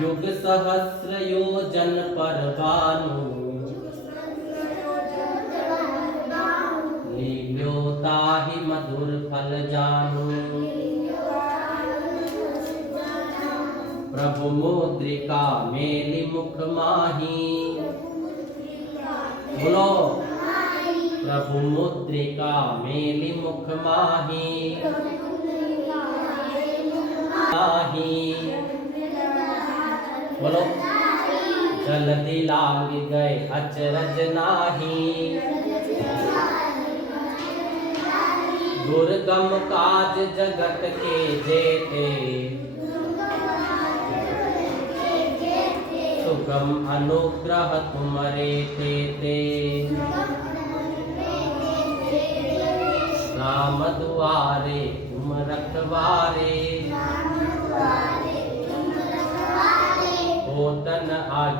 युग सहस्र योजन पर भानु लील्यो ताहि मधुर फल जानु। प्रभु मुद्रिका मेलि मुख माही बोलो प्रभु मुद्रिका मेलि मुख माही बोलो जल्दी लाग गए अचरज नाही। दुर्गम काज जगत के जेते सुगम अनुग्रह तुमरे तेते। राम दुआरे तुम रखवारे होतन आज्ञा